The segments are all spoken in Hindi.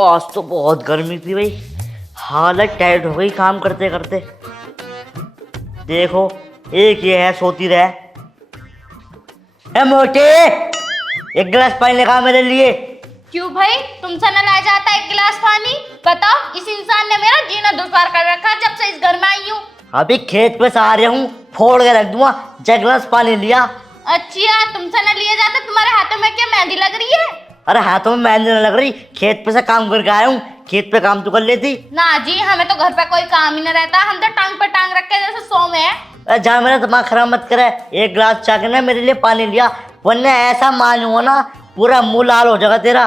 आज तो बहुत गर्मी थी भाई, हालत टाइट हो गई काम करते करते। देखो एक ये है सोती रहे। ए मोटे, एक गिलास पानी लगा मेरे लिए। क्यों भाई, तुमसे न लाया जाता एक गिलास पानी? बताओ, इस इंसान ने मेरा जीना दुश्वार कर रखा है जब से इस घर में आई हूँ। अभी खेत पे से आ रहा हूँ, फोड़ के रख दूंगा। एक गिलास पानी लिया। अच्छा, तुमसे न लिया जाता? तुम्हारे हाथों में क्या मेहंदी लग रही है? अरे हाथों में मेहंदी नहीं लग रही, खेत पे से काम करके आया हूँ। खेत पे काम तो कर लेती ना जी, हमें तो घर पे कोई काम ही न रहता, हम तो टांग पे टांग रख के जैसे सो में है। अरे जा, मेरा दिमाग खराब मत करे। एक गिलास चाह के ना मेरे लिए पानी लिया, वरना ऐसा मानूंगा ना पूरा मुंह लाल हो जाएगा तेरा।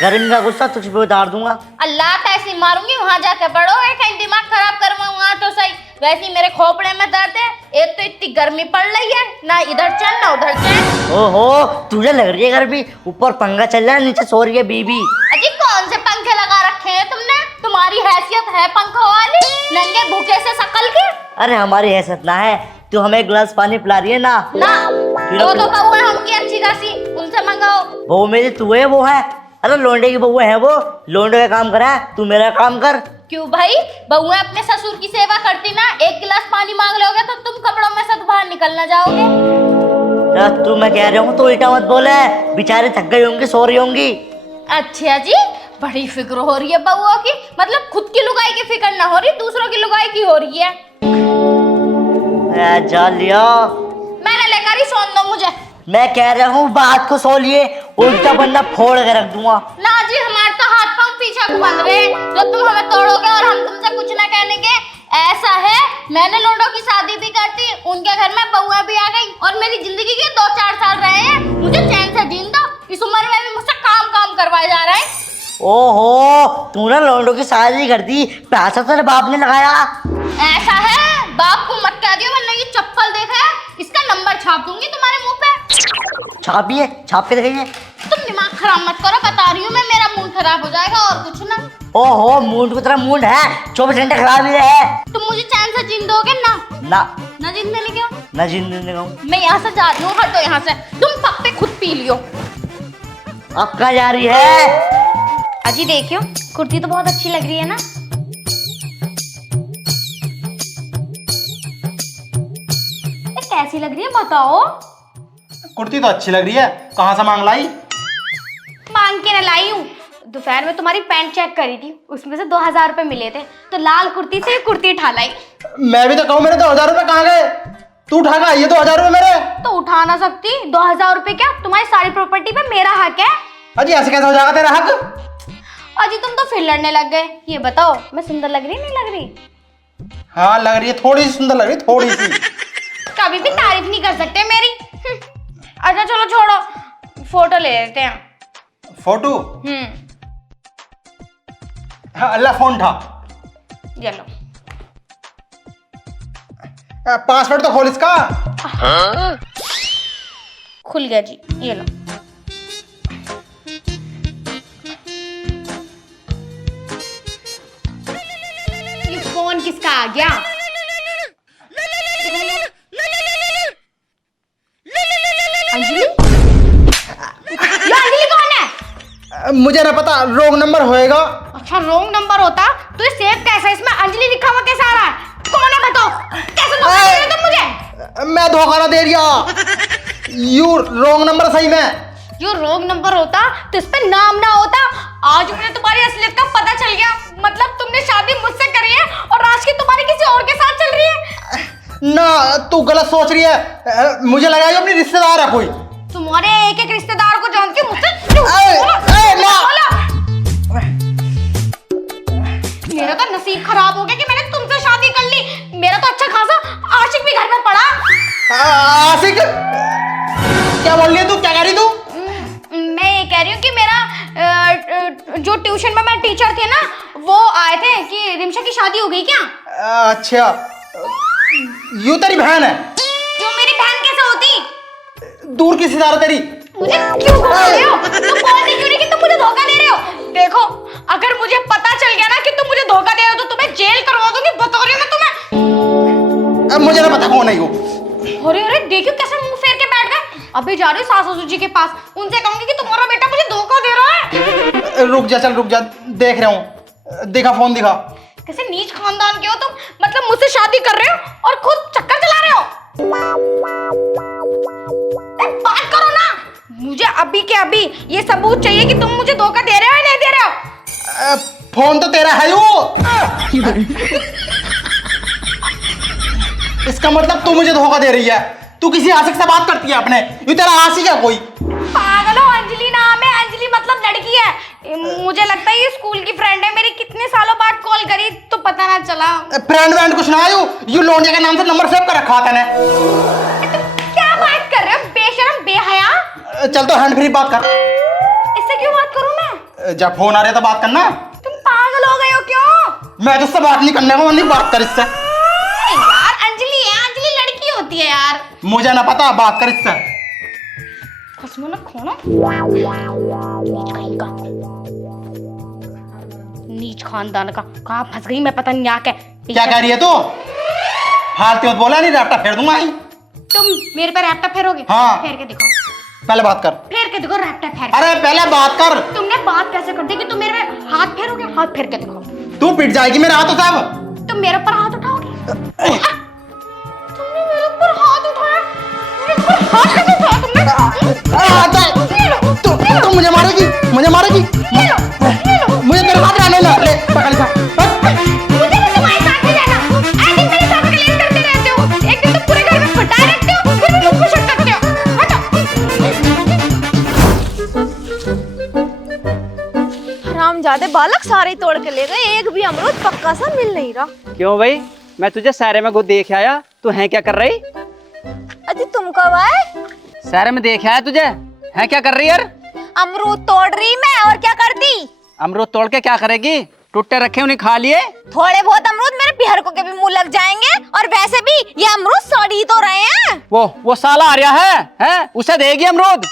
गर्मी का गुस्सा तुझ पे उतार दूंगा। अल्लाह तैसी मारूंगी, वहां जाके पढ़ो। कहीं दिमाग खराब करवाऊंगा तो सही। वैसे मेरे खोपड़े में दर्द है। एक तो इतनी गर्मी पड़ रही है, ना इधर चैन ना उधर चैन। ओहो, तुझे लग रही है गर्मी? ऊपर पंखा चल रहा है, नीचे सो रही है बीबी। अजी कौन से पंखे लगा रखे हैं तुमने? तुम्हारी हैसियत है पंखा वाली, नंगे भूखे से शकल के? अरे हमारी हैसियत ना है, तू हमें एक गिलास पानी पिला रही है ना। ना दो तो बहू है हमकी अच्छी खासी, उनसे मंगाओ। बहू मेरी तू है, वो है? अरे लोंडे की बहू है वो, लोंडे का काम करा है, तू मेरा काम कर। क्यों भाई, बहुएं अपने ससुर की सेवा करती ना। एक गिलास पानी मांग लोगे तो तुम कपड़ों में से बाहर निकल ना जाओगे। तू मैं कह रहा हूँ तो उल्टा मत बोले, बेचारे थक गई होंगी, सो रही होंगी। अच्छा जी, बड़ी फिक्र हो रही है बहुओं की। मतलब खुद की लुगाई की फिक्र ना हो रही, दूसरों की लुगाई की हो रही है। जा लिया, मैंने लेकर ही सोन दो मुझे। मैं कह रहा हूँ बात को सो लिए, उल्टा बंदा फोड़ के रख दूंगा। ना जी, हमारे तो हाथ पांव पीछे को बंध रहे हैं। जो तुम हमें तोड़ोगे और हम तुमसे कुछ ना कहने के। ऐसा है, मैंने लोंडों की शादी भी कर दी, उनके घर में बहुएं भी आ गई और मेरी जिंदगी के 2-4 साल रहे हैं। मुझे चैन से जीने दो। इस उम्र में भी मुझसे काम काम करवाए जा रहे हैं। ओहो, तूने लोंडों की शादी कर दी, पैसा तेरे बाप ने लगाया? ऐसा है, बाप को मत कह दियो, वरना ये चप्पल देखा है, इसका नंबर छाप दूंगी तुम्हारे मुंह पे। छापिए, छाप के दिखाइए। तुम दिमाग खराब मत करो, बता रही हूँ मैं, मेरा मूड खराब हो जाएगा और कुछ ना। ओहो, मूड की तरह मूड है, 24 घंटे खराब ही रहे। तुम मुझे चैन से जीने दोगे ना? ना ना जीने नहीं क्या? ना जीने देगा। मैं यहाँ से जाती हूँ, हटो यहाँ से। तुम पप्पे खुद पी लियो। अब कहाँ जा रही है? अजी देखियो, कुर्ती तो बहुत अच्छी लग रही है ना। कैसी लग रही है बताओ? कुर्ती तो अच्छी लग रही है, कहाँ से मांग लाई? मांग के न लाई हूँ। दोपहर में तुम्हारी पैंट चेक करी थी, उसमें से 2000 रुपए मिले थे, तो लाल कुर्ती से कुर्ती उठा लाई। मैं भी तो कहूँ, मेरे 2000 रुपए कहाँ गए? तू उठा के आई है 2000 रुपए मेरे? तो उठा ना सकती? 2000 रुपए क्या, तुम्हारी सारी प्रॉपर्टी पे मेरा हक है। अजी ऐसे कैसे हो जाएगा तेरा हक? अजी तुम तो फिर लड़ने लग गए। ये बताओ, मैं सुंदर लग रही नहीं लग रही? हाँ लग रही है, थोड़ी सी सुंदर लग रही है, थोड़ी सी। कभी भी तारीफ नहीं कर सकते मेरी। अच्छा चलो छोड़ो, फोटो ले लेते हैं। फोटो? हाँ अल्लाह, फोन था। ये लो। पासवर्ड तो खोल इसका। खुल गया जी, ये लो। ये फोन किसका आ गया? अंजलि? ये अंजलि कौन है? मुझे ना पता, रॉन्ग नंबर होएगा। अच्छा रॉन्ग नंबर होता तो ये सेव कैसा, इसमें अंजलि लिखा हुआ कैसा आ रहा है? कौन है बताओ? कैसे धोखा दे रहे हो तुम मुझे? मैं धोखा ना दे रिया, यू रॉन्ग नंबर सही में। जो रॉन्ग नंबर होता तो इस पे नाम ना होता। आज मुझे तुम्हारी असलियत का पता चल गया। मतलब तुमने शादी मुझसे करी है और आज की तुम्हारी किसी और के साथ चल रही है। ना तू गलत सोच रही है, मुझे लगा ये अपनी रिश्तेदार है कोई। तुम्हारे एक एक रिश्तेदार को जानती हूँ, मुझसे मेरा तो नसीब खराब हो गया कि मैंने तुमसे शादी कर ली। मेरा तो अच्छा खासा आशिक भी घर में पड़ा। आशिक? क्या बोल रही है तू, क्या कह रही तू? मैं ये कह रही हूँ कि मेरा जो ट्यूशन में मैं टीचर थे ना, वो आए थे कि रिमशा की शादी हो गई क्या। अच्छा, यू तेरी बहन है? क्यों, मेरी बहन कैसे होती? दूर की रिश्तेदार है तेरी। मुझे क्यों घुमा रहे हो? तुम बोलते क्यों नहीं कि तुम मुझे धोखा दे रहे हो? देखो, अगर मुझे पता चल गया ना कि तुम मुझे धोखा दे रहे हो तो तुम्हें जेल करवा दूंगी, बता रही हूँ मैं तुम्हें। अब मुझे ना पता कौन है वो। अरे अरे देखियो कैसे मुंह फेर के बैठ गए। अभी जा रही हूँ सासू जी के पास, उनसे कहूंगी कि तुम्हारा बेटा मुझे धोखा दे रहा है। रुक जा, चल रुक जा, देख रहा हूँ, दिखा फोन दिखा। कैसे नीच खानदान के हो तुम? मतलब मुझसे शादी कर रहे हो और खुद चक्कर चला रहे हो? बात करो ना। मुझे अभी के अभी ये सबूत चाहिए कि तुम मुझे धोखा दे रहे हो या नहीं दे रहे हो। फोन तो तेरा है वो। इसका मतलब तू मुझे धोखा दे रही है। तू किसी आशिक से बात करती है अपने, ये तेरा आशिक है कोई? पागल हो, अंजलि नाम है। अंजलि मतलब लड़की है। मुझे लगता है ये स्कूल की फ्रेंड है मेरी। कितने सालों बाद कॉल करी तो पता ना चला। फ्रेंड व्रेंड कुछ ना आयु, यू लोंडिया के नाम से नंबर सेव कर रखा था ने। क्या बात कर रहे हो बेशरम बेहया? चल तो हैंड फ्री बात कर। इससे क्यों बात करूं मैं? जब फोन आ रहा तो बात करना। तुम पागल हो गए हो क्यों? मैं तुझसे बात नहीं करने को, नहीं बात कर इससे। यार अंजलि है, अंजलि लड़की होती है यार। मुझे ना पता, बात कर इससे। खसमो ना खोना। नीच खानदान का कहाँ फंस गई मैं, पता नहीं आके। क्या कह रही है तू? फालतू मत बोला, नहीं रैप्टा फेर दूंगा। तुम मेरे पे रैप्टा फेरोगे? हाँ। फेर के दिखाओ। पहले बात कर। फेर के देखो रैप्टा फेर। अरे पहले बात कर। तुमने बात कैसे कर दी कि तुम मेरे पे हाथ फेरोगे? हाथ फेर के दिखाओ। तू पिट जाएगी मेरे हाथों से। तुम मेरे ऊपर हाथ उठाओगे? तुमने मेरे ऊपर हाथ उठाया? मेरे ऊपर हाथ कैसे उठाया तुमने? तू मुझे मारेगी, मुझे मारेगी। मुझे तेरे साथ रहने दे। ले पकड़ जा। मुझे भी तुम्हारे साथ नहीं रहना। एक दिन मेरे साथ क्लेम करते रहते हो, एक दिन तो पूरे घर में फटाए रखते हो, फिर भी मुझको शक करते हो। हटो। हरामजादे बालक सारे तोड़ के ले गए, एक भी अमरूद पक्का सा मिल नहीं रहा। क्यों भाई, मैं तुझे सारे में को देख आया, तू है क्या कर रही? अजी तुम कब आए? सारे में देख आया तुझे, है क्या कर रही यार? अमरूद तोड़ रही मैं, और क्या करती? अमरूद तोड़ के क्या करेगी? टुट्टे रखे उन्हें खा लिए। थोड़े बहुत अमरूद मेरे पिहरकों के भी मुंह लग जाएंगे, और वैसे भी ये अमरूद सड़ी तो रहे हैं। वो साला आ रहा है? उसे देगी अमरूद?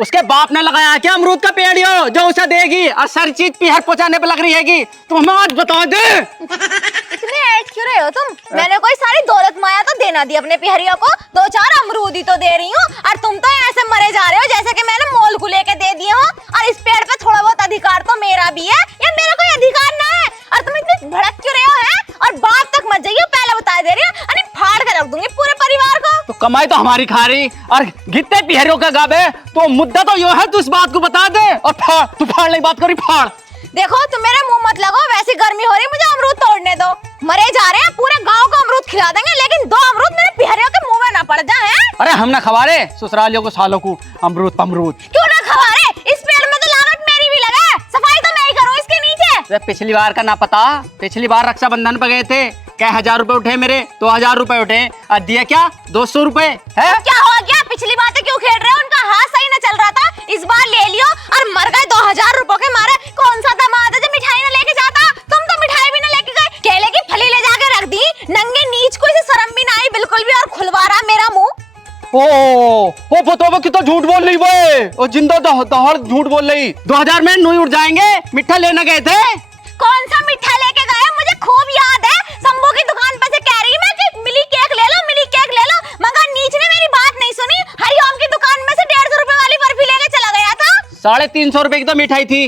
उसके बाप ने लगाया क्या अमरूद का पेड़ यो, जो उसे देगी और सारी चीज पीहर पहुंचाने पे लग रही है? तो हमें आज बता दे। इतने ऐड क्यों रहे हो तुम? मैंने कोई सारी दौलत माया तो देना दी अपने पिहरियों को, 2-4 अमरूद ही तो दे रही हूँ, और तुम तो ऐसे मरे जा रहे हो जैसे कि मैंने मोल को लेके दे दिए हो। और इस पेड़ पे थोड़ा बहुत अधिकार तो मेरा भी है, या मेरा कोई अधिकार ना है? और तुम इतनी भड़क क्यों रहे हो? है और बाप तक मत जाइए, पहले बता दे रही हूँ, अरे फाड़ के रख दूंगी पूरे परिवार को। तो कमाई तो हमारी खा रही और गिरते पिहरियों का गाबे, तो मुद्दा तो यो है, तू इस बात को बता दे। और फाड़, तू फाड़ने की बात करी, फाड़। देखो तुम मेरे मुंह मत लगो, वैसी गर्मी हो रही, मुझे अमरूद तोड़ने दो। मरे जा रहे हैं, पूरे गांव को अमरूद खिला देंगे, लेकिन 2 अमरूद मेरे पिहरियों के मुंह में ना पड़ जाए। अरे हम ना खवारे ससुरालियों को सालों को अमरूद पमरूद। क्यों ना खवारे? इस पेड़ में तो लागत मेरी भी लगा है, सफाई तो मैं ही करूँ इसके नीचे। पिछली बार का ना पता, पिछली बार रक्षाबंधन पे गए थे, क्या 1000 रुपए उठे मेरे, तो 1000 रुपए उठे और दिया क्या 200 रुपए है। क्या हो गया? पिछली बार तो क्यों खेल रहे हो? उनका हाथ सही न चल रहा था, इस बार ले लियो और मर गए 2000 रुपए के मारे। कौन सा दामाद है जो मिठाई न लेके जाता? तुम तो मिठाई भी न लेके गए, केले की फली ले जाके रख दी। नंगे नीच को इसे शर्म भी ना आई बिल्कुल भी, और खुलवा रहा मेरा मुंह। ओ बताओ कि तो झूठ बोल रही वो, ओ जिंदा दहाड़ झूठ बोल रही। 2000 में नहीं उठ जाएंगे, मिठा लेने गए थे। कौन सा मिठा लेके गए? मुझे खूब याद है, शंभू की दुकान पे से कह रही मैं कि मिली केक ले लो, मिली केक ले लो, मगर नीच ने मेरी बात नहीं सुनी। हरिओम की दुकान में से 150 रुपए वाली बर्फी लेके चला गया था। 350 रुपए की तो मिठाई थी।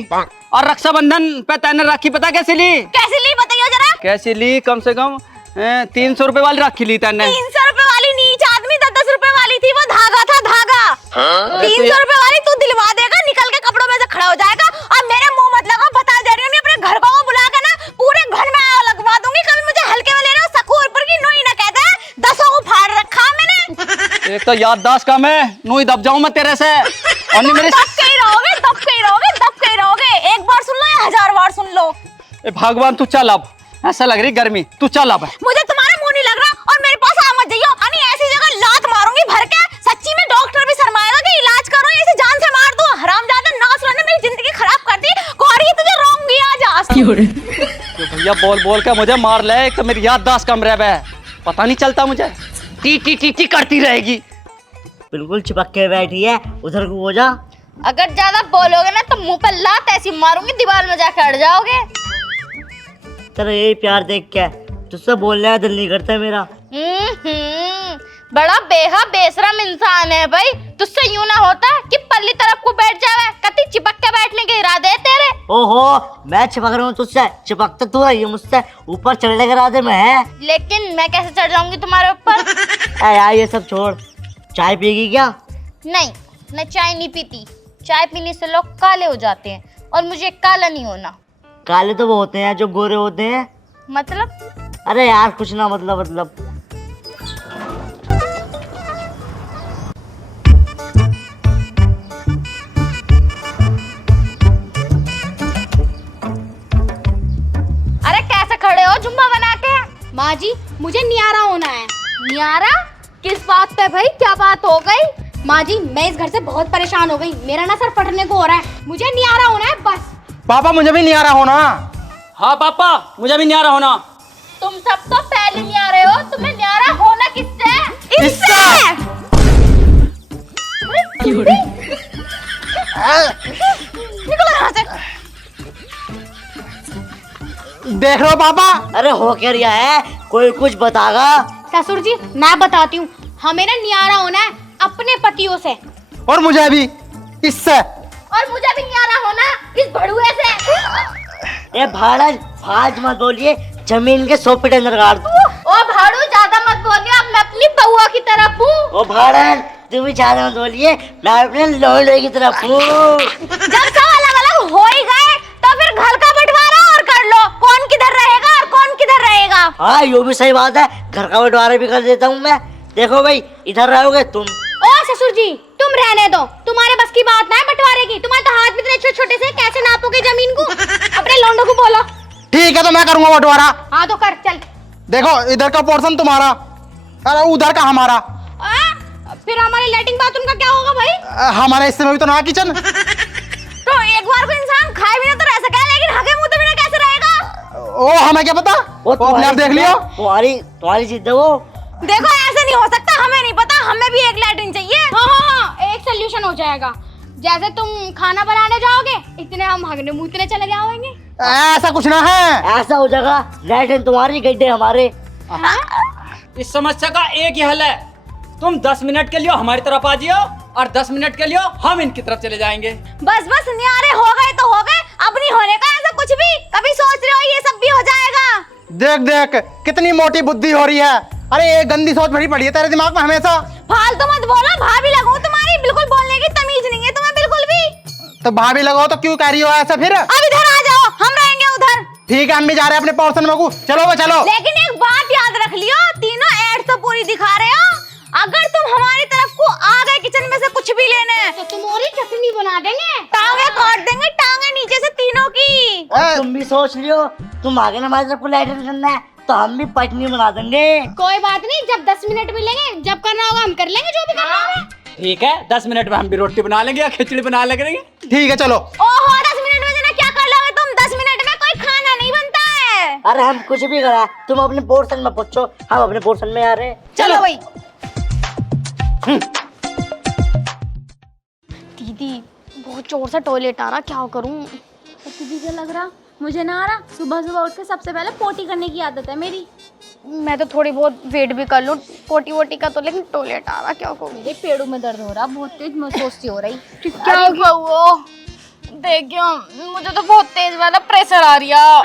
और रक्षाबंधन पे तैने राखी पता कैसे ली? कैसे ली बताइए जरा। कैसे ली? कम से कम 300 रुपए वाली राखी ली तैने। 300 रुपए वाली नीच आदमी, 10-10 रुपए वाली थी, वो धागा था धागा। 300 रुपए वाली तू दिलवा देगा, निकल के कपड़ों में से खड़ा हो जाएगा। और मेरे मुंह मत लगा, बता दे रही हूँ, अपने घर को बुला के ना पूरे घर में आग लगवा दूंगी। कभी मुझे हल्के में ले रहे हो, सकूरपुर की नोई ना कहते हैं, 10 को फाड़ रखा मैंने। एक तो याददाश्त कम है, नोई दब जाऊं मैं तेरे से। और नहीं मेरे दब के ही रहोगे, दब के ही रहोगे, दब के ही रहोगे। एक बार सुन लो या 1000 बार सुन लो। भगवान तू चल, अब ऐसा लग रही गर्मी, तू चल अब। मुझे तुम्हारा मुंह नहीं लग रहा, और मेरे पास आ मत जाइयो, अनि ऐसी जगह लात मारूंगी भर के, सच्ची में डॉक्टर भी शर्माएगा कि इलाज करो, ऐसे जान से मार दूं। हरामजादा नासुरा ने मेरी जिंदगी खराब कर दी। कौड़ी तुझे रोंगी आज। तो भैया बोल बोल के मुझे मार ले, एक तो मेरी याददाश्त कम रह है, पता नहीं चलता मुझे, टी टी टी टी करती रहेगी। बिल्कुल चिपक के बैठी है, उधर को हो जा। अगर ज्यादा बोलोगे ना तो मुंह पे लात ऐसी मारूंगी, दीवार में जाके अड़ जाओगे। तेरा यही प्यार देख के तुझसे बोलने का दिल नहीं करता मेरा। बड़ा बेहा बेशरम इंसान है भाई। तुझसे यूं ना होता कि पल्ली तरफ को बैठ जावे, कति चिपक के बैठने के इरादे है तेरे। ओहो, मैं चिपक रहा हूँ तुझसे, चिपकता तू है, ये मुझसे ऊपर चढ़ने के रास्ते में है। लेकिन मैं कैसे चढ़ जाऊंगी तुम्हारे ऊपर? यार ये सब छोड़, चाय पिएगी क्या? नहीं, मैं चाय नहीं पीती। चाय पीने से लोग काले हो जाते हैं और मुझे काला नहीं होना। काले तो वो होते हैं जो गोरे होते हैं। मतलब? अरे यार कुछ ना, मतलब अरे कैसे खड़े हो जुम्मा बना के? माँ जी मुझे नियारा होना है। नियारा? किस बात पे भाई, क्या बात हो गई? माँ जी मैं इस घर से बहुत परेशान हो गई, मेरा ना सर फटने को हो रहा है, मुझे नियारा होना है बस। पापा मुझे भी नहीं आ रहा होना। हाँ पापा, मुझे भी न्यारा होना। तुम सब तो पहले न्यारे हो, तुम्हें न्यारा होना किससे? इससे निकलो यहाँ से। देख रहे हो पापा? अरे हो क्या रहा है, कोई कुछ बतागा? ससुर जी मैं बताती हूँ, हमें ना नियारा होना है अपने पतियों से। और मुझे भी इससे। और मुझे भी न्यारा होना इस भड़ुए से। ए भाड़न, फाज मत बोलिए, जमीन के 100 फीट अंदर गाड़ दूँ। ओ भाड़ू ज्यादा मत बोलियो, अब मैं अपनी बउआ की तरफ हूँ। ओ भाड़न, तुम भी ज्यादा मत बोलिए, मैं अपने लोहड़े की तरफ हूँ। जब सब अलग अलग हो ही गए तो फिर घर का बंटवारा और कर लो, कौन किधर रहेगा और कौन किधर रहेगा। हाँ ये भी सही बात है, घर का बंटवारा भी कर देता हूँ मैं। देखो भाई, इधर रहोगे तुम। ओ ससुर जी तुम रहने दो, तुम्हारे बस की बात ना है बंटवारे की, तुम्हारे तो हाथ भी इतने छोटे छोटे से, कैसे नापोगे जमीन को? अपने लोंडो को बोलो। ठीक है तो मैं करूंगा बंटवारा। हाँ तो कर चल। देखो इधर का पोर्शन तुम्हारा, अरे उधर का हमारा। फिर हमारे लैट्रिन बाथरूम का क्या होगा भाई? हमारे हिस्से में भी तो ना किचन। तो एक बार को इंसान खाए बिना तो रह सके, लेकिन हगे मुंह तो बिना कैसे रहेगा? ओ हमें क्या पता, वो अपने आप देख लियो। तुम्हारी जिद है वो। देखो ऐसे नहीं हो सकता, हमें नहीं पता, हमें भी एक लैट्रिन चाहिए। हाँ एक सोल्यूशन हो जाएगा, जैसे तुम खाना बनाने जाओगे इतने हम हगने मूतने चले जाओगे। ऐसा कुछ ना है। ऐसा हो जाएगा, लैट्रिन तुम्हारी, गड्ढे हमारे। इस समस्या का एक ही हल है, तुम 10 मिनट के लिए हमारी तरफ आ जाओ और 10 मिनट के लिए हम इनकी तरफ चले जाएंगे। बस बस न्यारे हो गए तो हो गए, अब नहीं होने का ऐसा कुछ भी। कभी सोच रहे हो ये सब भी हो जाएगा? देख देख कितनी मोटी बुद्धि हो रही है। अरे ये गंदी सोच भरी पड़ी है तेरे दिमाग में हमेशा। फालतू मत बोलो, भाभी लगूं तुम्हारी, बिल्कुल बोलने की तमीज नहीं है तुम्हें बिल्कुल भी। तो भाभी लगाओ तो क्यों कह रही हो ऐसा फिर? अब इधर आ जाओ, हम रहेंगे उधर। ठीक है हम भी जा रहे हैं अपने पोर्शन में। चलो वो चलो। लेकिन एक बात याद रख लियो, तीनों एड तो पूरी दिखा रहे हो, अगर तुम हमारी तरफ को आ गए किचन में से कुछ भी लेने तो तुम और ही चटनी बना देंगे, टांगे काट देंगे, टांगे नीचे से तीनों की। और तुम भी सोच लियो, तुम आगे ना हमारी तरफ को लैट्रिन करना है तो हम भी पटनी बना देंगे। कोई बात नहीं, जब 10 मिनट मिलेंगे, जब करना होगा हम कर लेंगे जो भी करना होगा। ठीक है, 10 मिनट में हम भी रोटी बना लेंगे या खिचड़ी बना लेंगे। ठीक है चलो। ओहो 10 मिनट में जना क्या कर लोगे तुम? 10 मिनट में कोई खाना नहीं बनता है। अरे हम कुछ भी करा, तुम अपने पोर्शन में पहुंचो, हम अपने पोर्शन में आ रहे हैं। चलो भाई। दीदी बहुत जोर से टॉयलेट आ रहा, क्या करूं? तुझे क्या लग रहा? मुझे ना आ रहा। सुबह सुबह उठ के सबसे पहले पोटी करने की आदत है मेरी। मैं तो थोड़ी बहुत वेट भी कर लूं पोटी वोटी का, तो लेकिन टॉयलेट आ रहा, क्या करूं? मेरे पेड़ों में दर्द हो रहा, बहुत तेज महसूस सी हो रही। क्या हो गया? वो देखियो मुझे तो बहुत तेज वाला प्रेशर आ रहा।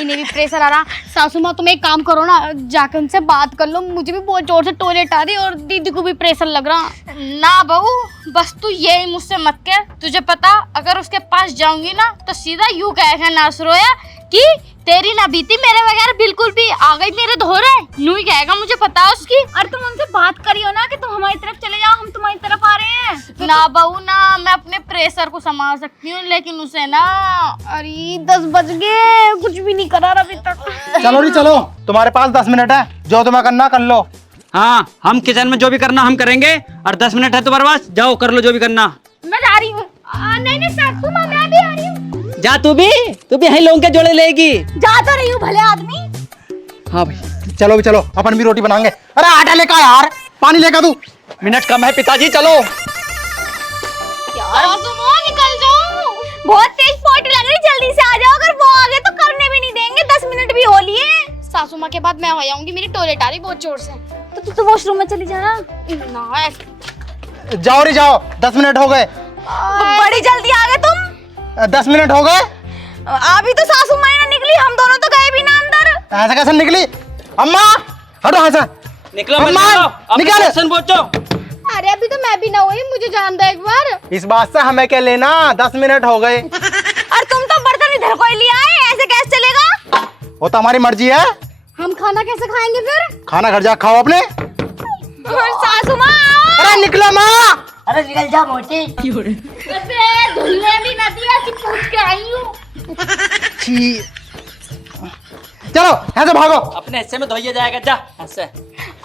इन्हें भी प्रेशर आ रहा। सासू माँ तुम एक काम करो ना, जाकर उनसे बात कर लो, मुझे भी बहुत जोर से टॉयलेट आ रही और दीदी को भी प्रेशर लग रहा। ना बहू, बस तू ये मुझसे मत कर। तुझे पता, अगर उसके पास जाऊंगी ना तो सीधा यूं कहेगा नासरोया कि तेरी ना बीती मेरे बगैर बिल्कुल भी, आ गई मेरे धोरे, यूं ही कहेगा, मुझे पता है उसकी। और तुम उनसे बात करियो ना कि तुम हमारी तरफ चले जाओ, हम तुम्हारी तरफ आ रहे हैं। ना बहू ना, मैं अपने प्रेशर को संभाल सकती हूँ, लेकिन उसे ना। अरे 10 बज गए, कुछ भी नहीं करा अभी तक। चलो नहीं चलो, तुम्हारे पास 10 मिनट है, जो तुम्हें करना कर लो। हाँ, हम किचन में जो भी करना हम करेंगे और 10 मिनट है तुम्हारे पास, जाओ कर लो जो भी करना। मैं जा रही हूँ। नहीं सासू माँ मैं भी आ रही हूँ। जा तू भी यहीं लोगों के जोड़े लेगी। जा तो रही हूँ भले आदमी। हाँ भाई चलो भी चलो, अपन भी रोटी बनाएंगे। अरे आटा लेकर आ यार, पानी लेकर तू। मिनट कम है पिताजी, चलो। यार निकल जाओ, बहुत तेज पोटी लग रही, जल्दी से आ जाओ, अगर वो आ गए तो करने भी नहीं देंगे। 10 मिनट भी हो लिए। सासू माँ के बाद मैं हो जाऊंगी, मेरी टॉयलेट आ रही बहुत जोर से। तो तू वॉशरूम में चली जाना। ना जाओ रे जाओ, 10 मिनट हो गए। बड़ी जल्दी आ गए तुम। 10 मिनट हो गए। अभी तो सासू माँ ना निकली, हम दोनों तो गए भी ना अंदर। ऐसे कैसे निकली? अम्मा हटो यहाँ से। निकलो अम्मा, निकाल। पहुंचो। अरे अभी तो मैं भी ना हुई, मुझे जान दो एक बार। इस बात से हमें क्या लेना, 10 मिनट हो गए। और तुम तो बर्तन इधर कोई लिया है, ऐसे कैसे चलेगा? वो तो हमारी मर्जी है। हम खाना कैसे खाएंगे फिर? खाना घर जा खाओ अपने। और सासू माँ अरे निकलो माँ। अरे निकल जा मोटी। अबे धुलने भी ना दिया कि पूछ के आई हूँ। छी। चलो यहाँ से भागो। अपने हिस्से में धोइए जाएगा, जा ऐसे।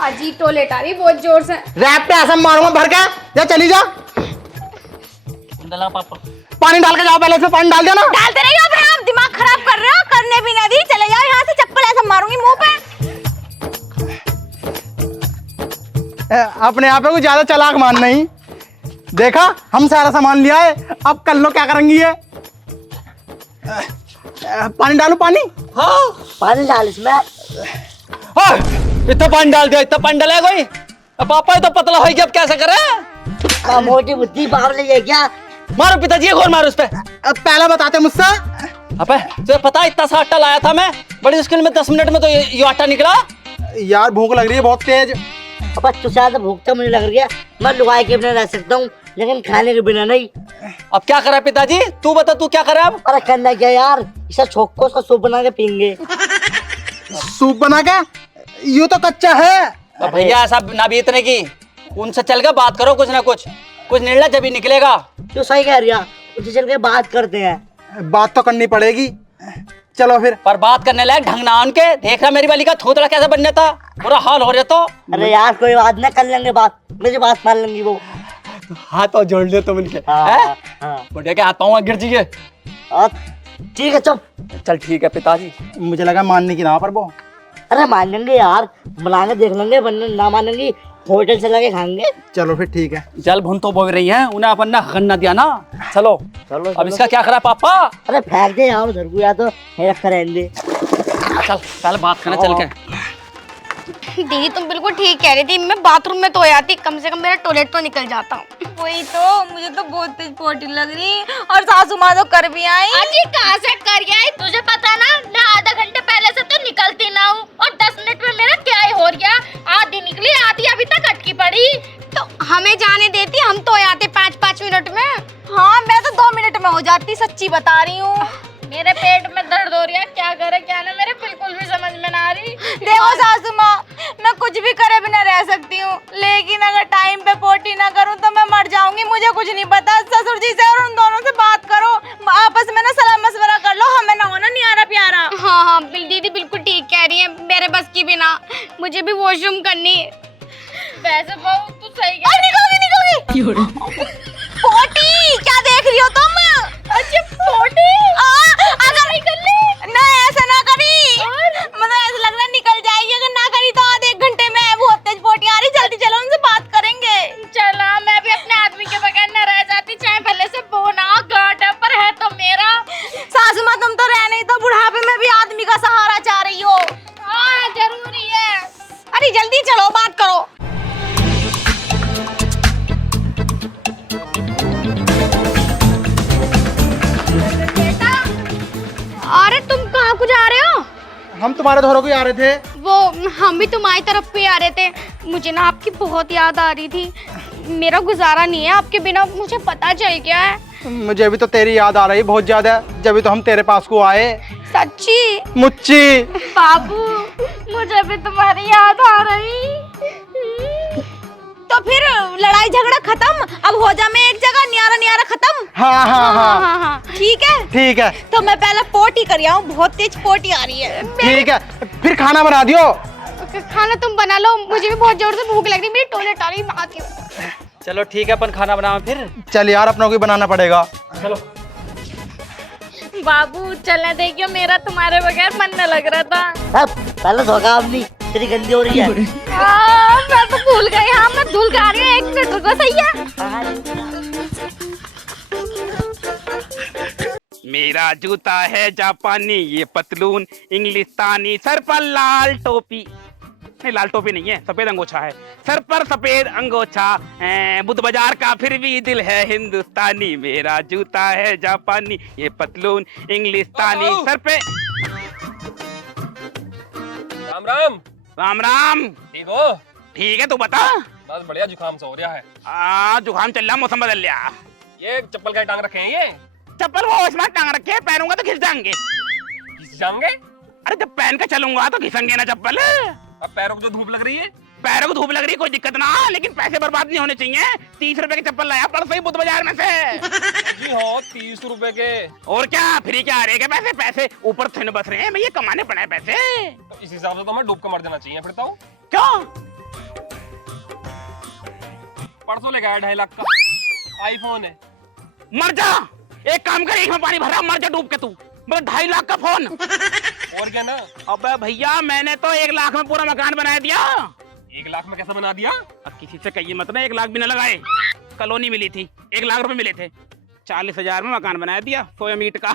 अजी टॉयलेट आ रही बहुत जोर से। रैप पे ऐसा मारूंगा भर के। जा चली जा। डला पापा। पानी डाल के जाओ, पहले इसमें पानी डाल देना। डालते रहिए, फिर आप दिमाग खराब कर रहे हो, करने भी ना दी। चले जाओ यहाँ से, चप्पल ऐसा मारूंगी मुंह पे। अपने आप को ज्यादा चालाक मान नहीं। देखा हम सारा सामान लिया है, अब कर लो क्या करेंगी ये। पानी डालो, पानी। हाँ पानी डाल इसमें। हाँ, इतना पानी डाल दिया, इतना पानी डाला कोई? अब पापा ये तो पतला हो गया, अब कैसे करे? मोटी बुद्धि बाहर ले जाए क्या? मारो पिताजी, एक और मारो उस पे। अब पहले बताते मुझसे। अबे तुझे पता है इतना सा आटा लाया था मैं, बड़ी मुश्किल में 10 मिनट में तो ये आटा निकला। यार भूख लग रही है बहुत तेज। अब तुझसे ज्यादा भूख तो मुझे लग रही है। मैं लुगाई के बिना रह सकता हूँ, लेकिन खाने के बिना नहीं। अब क्या करा पिताजी, तू बता तू क्या करा अब? अरे करना क्या यार, इसे छोक को उसका सूप बना के पीएंगे। सूप बना के? यूं तो कच्चा है। अब भैया ऐसा ना बीतने की, उनसे चल के बात करो, कुछ ना कुछ निर्णय जब ही निकलेगा। तू सही कह रही है, उसे चल के बात करते हैं। बात तो करनी पड़ेगी। चलो फिर। पर बात करने लायक ढंग ना उनके। देख रहा मेरी वाली का थोतड़ा कैसे बनने था, पूरा हाल हो रहा तो। अरे यार कोई बात नहीं, कर लेंगे बात, मेरी बात मान लेंगी वो। हाथ तो जोड़ ले तुम इनके। हाँ, हाँ। बढ़िया के हाथ पाँव गिर जाइए। और ठीक है चुप। चल ठीक है पिताजी। मुझे लगा मानने की ना पर वो। अरे मान लेंगे यार, बना के देख लेंगे, बनने ना मानेंगी होटल से लगे खाएंगे। चलो फिर ठीक है। जल भुन तो बोल रही है, उन्हें अपन ने खन्ना दिया ना। चलो चलो अब इसका क्या करा पापा? अरे फेंक दे यार उधर को, या तो करेंगे। चल पहले बात करना चल के। दीदी तुम बिल्कुल ठीक कह रही थी, मैं बाथरूम में तो आती, कम से कम मेरा टॉयलेट तो निकल जाता। वही तो, मुझे तो बहुत तेज पोटी लग रही, और सासू माँ तो कर भी आई। अजी कहाँ से कर आई? तुझे पता ना, मैं आधा घंटे पहले से तो निकलती ना हूँ, और 10 मिनट में मेरा क्या ही हो गया। आधी निकली, आधी अभी तक अटकी पड़ी। तो हमें जाने देती, हम तो आते 5-5 मिनट में। हाँ मैं तो 2 मिनट में हो जाती, सच्ची बता रही हूँ। मेरे पेट में दर्द हो रही है, क्या करे क्या ना, मेरे बिल्कुल भी समझ में ना आ रही। देखो सासू माँ, मैं कुछ भी करे बिना रह सकती हूँ, लेकिन अगर टाइम पे पोटी ना करूँ तो मैं मर जाऊंगी। मुझे कुछ नहीं पता। ससुर जी से और उन दोनों से बात करो, आपस में ना सलाह मशवरा कर लो, हमें ना होना न्यारा प्यारा। हाँ हाँ दीदी बिल्कुल ठीक कह रही है, मेरे बस की भी ना, मुझे भी वॉशरूम करनी है। वैसे बहू तू सही कह निकल गई। पोटी क्या देख रही हो तुम? अच्छा पोटी अगर ना ऐसा ना करी, मतलब ऐसा लग रहा निकल जाएगी, अगर ना करी तो आधे 1 घंटे में बहुत तेज पोटी आ रही। जल्दी चलो, उनसे बात करेंगे। चला, मैं भी अपने आदमी के बगैर न रह जाती, चाहे भले से बोना गाट है, पर है तो मेरा। सासू माँ तुम तो रह नहीं, तो बुढ़ापे में भी आदमी का सहारा चाह रही हो। हाँ जरूरी है। अरे जल्दी चलो, बात करो। अरे तुम कहाँ को जा रहे हो? हम तुम्हारे धोरों को आ रहे थे। वो हम भी तुम्हारी तरफ पे आ रहे थे। मुझे ना आपकी बहुत याद आ रही थी, मेरा गुजारा नहीं है आपके बिना, मुझे पता चल गया है। मुझे भी तो तेरी याद आ रही बहुत ज्यादा, जब तो हम तेरे पास को आए। सच्ची? मुच्ची। बाबू मुझे भी तुम्हारी याद आ रही। तो फिर लड़ाई झगड़ा खत्म, अब हो जा मैं एक जगह, न्यारा न्यारा खत्म। हाँ हाँ हाँ, हाँ हाँ ठीक है ठीक है। तो मैं पहले पोटी कर आऊं, बहुत तेज पोटी आ रही है। ठीक है फिर खाना बना दियो। खाना तुम बना लो, मुझे भी बहुत जोर से भूख लग रही, मेरी टॉयलेट आ रही, मैं आती हूँ। चलो ठीक है, अपन खाना बनाओ फिर। चल यार, अपनों को भी बनाना पड़ेगा। चलो बाबू चलने देखियो, मेरा तुम्हारे बगैर मन न लग रहा था। अब पहले धोखा अपनी, तेरी गंदी हो रही है। मैं तो भूल गई। हाँ मैं धुल गा रही हूँ, 1 मिनट रुको। सही है। मेरा जूता है जापानी, ये पतलून इंग्लिस्तानी, सर पर लाल टोपी। नहीं लाल टोपी नहीं है, सफेद अंगोछा है, सर पर सफेद अंगोछा, बुद्ध बाजार का फिर भी दिल है हिंदुस्तानी, मेरा जूता है जापानी, ये पतलून इंग्लिस्तानी, सर पे राम राम। राम राम। ठीक हो? ठीक है, तू बता। बस बढ़िया, जुकाम सा हो रहा है। जुकाम चल रहा, मौसम बदल गया। ये चप्पल का टांग रखे हैं ये? चप्पल वो इसमें टांग रखे हैं, पहनूंगा तो घिस जाएंगे। घिस जाएंगे? अरे जब पहन के चलूंगा तो घिसेंगे ना चप्पल। अब पैरों को जो धूप लग रही है? पैरों को धूप लग रही है, कोई दिक्कत ना, लेकिन पैसे बर्बाद नहीं होने चाहिए। 30 रुपए की चप्पल लाया परसों ही बुद्ध बाजार में से। जी हाँ, 30 रुपए के। और क्या, फ्री क्या आ रहे हैं पैसे? पैसे ऊपर थे बस रहे हैं भैया, कमाने पड़े हैं पैसे। तो इस हिसाब से तो मैं डूब कर मर जाना चाहिए फिर तो। क्यों? परसों लेके आया 2.5 लाख का आईफोन है। मर जा, एक काम कर, एक में पानी भरा, मर जा डूब के तू। मतलब 2.5 लाख का फोन। और क्या ना? अबे भैया, मैंने तो 1 लाख में पूरा मकान बना दिया। 1 लाख में कैसा बना दिया? अब किसी से कहिए मत ना, 1 लाख भी न लगाए, कॉलोनी मिली थी, 1 लाख रुपए मिले थे, 40,000 में मकान बना दिया, सोया मीट का।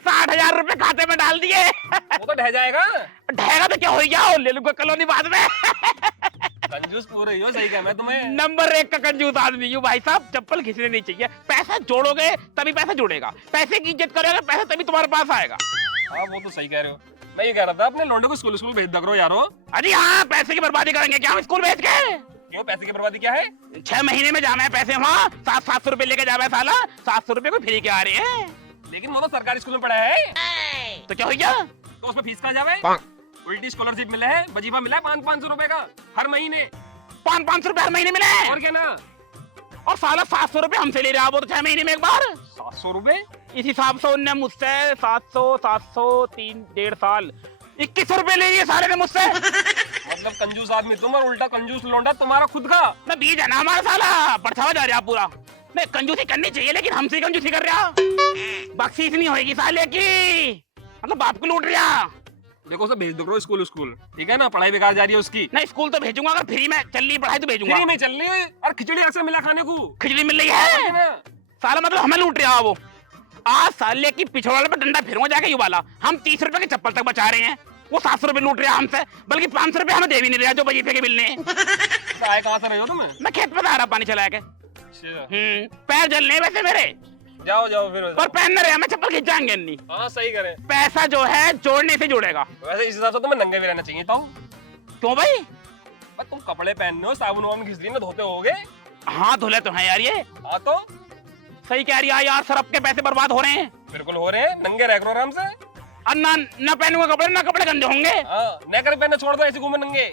60,000 रुपए खाते में डाल दिए। वो तो ढह जाएगा। ढहेगा तो क्या हो गया, ले लूंगा कॉलोनी बाद में। कंजूस पूरे हो, सही कहा मैं तुम्हें। नंबर 1 का कंजूस आदमी हूँ भाई साहब। चप्पल घिसने नहीं चाहिए, पैसा जोड़ोगे तभी पैसा जुड़ेगा, पैसे की इज्जत करोगे पैसा तभी तुम्हारे पास आएगा। हाँ वो तो सही कह रहे हो। मैं ये कह रहा था अपने लौंडे को स्कूल भेज दो करो यारो। अरे हाँ, पैसे की बर्बादी करेंगे क्या हम स्कूल भेज के? क्यों, पैसे की बर्बादी क्या है? 6 महीने में जाना है पैसे वहाँ, 700 रुपए लेके जाना है साला, 700 रुपए को फ्री के आ रहे हैं। लेकिन वो तो सरकारी स्कूल में पढ़ा है। तो क्या हो गया? तो उसमें फीस कहाँ जावे? उल्टी स्कॉलरशिप मिला है, वजीफा मिला है 500 रुपए का हर महीने। 500 रुपए हर महीने मिले? और क्या ना। और साला 700 रुपए हमसे ले रहा, वो तो 6 महीने में एक बार। 700 रुपए? इस हिसाब से उनने मुझसे 700 3 1.5 साल 2100 रुपए ले लिए सारे ने मुझसे। मतलब कंजूस आदमी तुम, और उल्टा कंजूस लौंडा तुम्हारा खुद का। ना बीज है ना हमारा साला, बढ़ावा जा रहा पूरा। नहीं, कंजूसी करनी चाहिए लेकिन हमसे कंजूसी कर रहा। बख्शीश नहीं होगी साले की, मतलब बाप को लूट रहा। देखो उसे भेज दो स्कूल, ठीक है ना, पढ़ाई बेकार जा रही है उसकी। नहीं, स्कूल तो भेजूंगा, अगर फ्री में चल रही पढ़ाई तो भेजूंगा। फ्री में चल रही है और खिचड़ी अक्सर मिला खाने को। खिचड़ी मिल रही है साला, मतलब हमें लूट रहा वो। आज साले की पिछवाड़े पे डंडा फिरूंगा जाके यू वाला। हम 30 रुपए की चप्पल तक बचा रहे हैं, वो 700 रुपए लूट रहा हमसे, बल्कि 500 रुपए हमें दे भी नहीं रहा जो वजीफे के मिलने। आए कहाँ से रहे हो तुम? मैं खेत पे आ रहा पानी चला के। पैर जलने वैसे मेरे। जाओ जाओ फिर। पर पहन न रहे, हमें चप्पल खींच जाएंगे नहीं। हाँ सही करे। पैसा जो है जोड़ने से जुड़ेगा। वैसे इस हिसाब से तुम्हें नंगे भी रहना चाहिए था। क्यों भाई? तुम कपड़े पहनने हो, साबुन वाबुन घिस लिए धोते होगे। हाँ धुले तो है यार ये। हाँ तो सही कह रही है यार, सरफ के पैसे बर्बाद हो रहे हैं। बिल्कुल हो रहे हैं, नंगे रह करो आराम से। और ना पहनूंगा कपड़े, ना कपड़े गंदे होंगे। हाँ, नेकर पहनना छोड़ दो, ऐसे घूमे नंगे।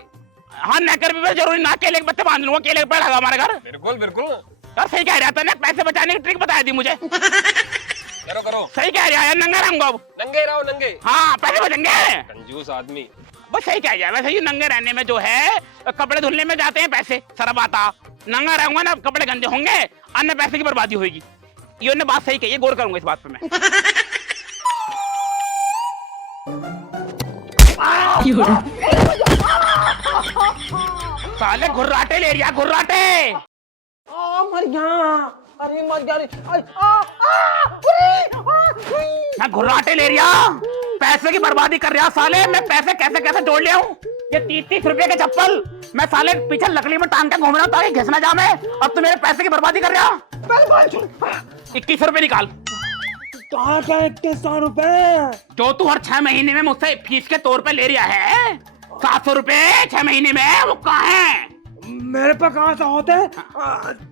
हाँ नेकर भी जरूरी ना, केले के पत्ते बांध लूंगा, केले के पेड़ लगा हमारे घर। बिल्कुल बिल्कुल। यार सही कह रहा था ना, पैसे बचाने की ट्रिक बताया थी मुझे। करो करो। सही कह रहा है, नंगा रहूंगा अब। नंगे रहो नंगे। हाँ पैसे बचेंगे। कंजूस आदमी। बस सही कह रहा है। वैसे ये नंगे रहने में जो है, कपड़े धुलने में जाते हैं पैसे, सरब आता। नंगा रहूंगा ना, कपड़े गंदे होंगे, अन्य पैसे की बर्बादी होगी। ये ने बात सही कही है, गौर करूंगा इस बात पे मैं। साले घुर्राटे ले रिया, घुर्राटे। मर गया, अरे मर गया रे। मैं घुर्राटे ले रिया, पैसे की बर्बादी कर रहा साले। मैं पैसे कैसे कैसे जोड़ लिया हूँ। ये 30 रुपए के चप्पल मैं साले पीछे लकड़ी में टांग के घूम रहा हूँ ताकि घिसना जामे। अब तो मेरे पैसे की बर्बादी कर रहा। 2100 रुपए निकाल। 2100 रुपए जो तू हर 6 महीने में मुझसे फीस के तौर पे ले रहा है, 700 रुपए 6 महीने में, वो कहाँ है? मेरे पे कहाँ से होते हैं?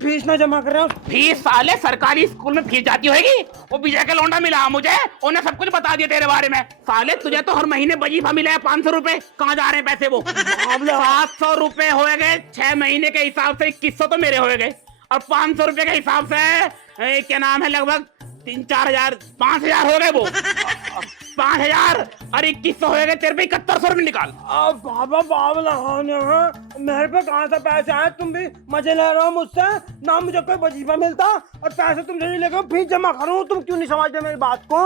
फीस ना जमा कर रहे हो? फीस साले सरकारी स्कूल में फीस जाती होगी। वो विजय का लौंडा मिला मुझे, उन्हें सब कुछ बता दिया तेरे बारे में। साले तुझे तो हर महीने वजीफा मिला है 500 रुपए, कहाँ जा रहे हैं पैसे वो? 700 रुपए हो गए 6 महीने के हिसाब से, 2100 तो मेरे हो गए, और 500 रुपए के हिसाब से क्या नाम है, लगभग 3-4 हजार 5,000 हो गए वो। 5,000 और 2100 हो गए तेरे पे, 7100 रुपए निकाल। बाबा मेरे पे कहाँ से पैसे आए? तुम भी मजे ले रहे हो मुझसे ना, मुझे कोई वजीफा मिलता और पैसे तुमसे नहीं लेकर फीस जमा करूँ। तुम क्यों नहीं समझते मेरी बात को?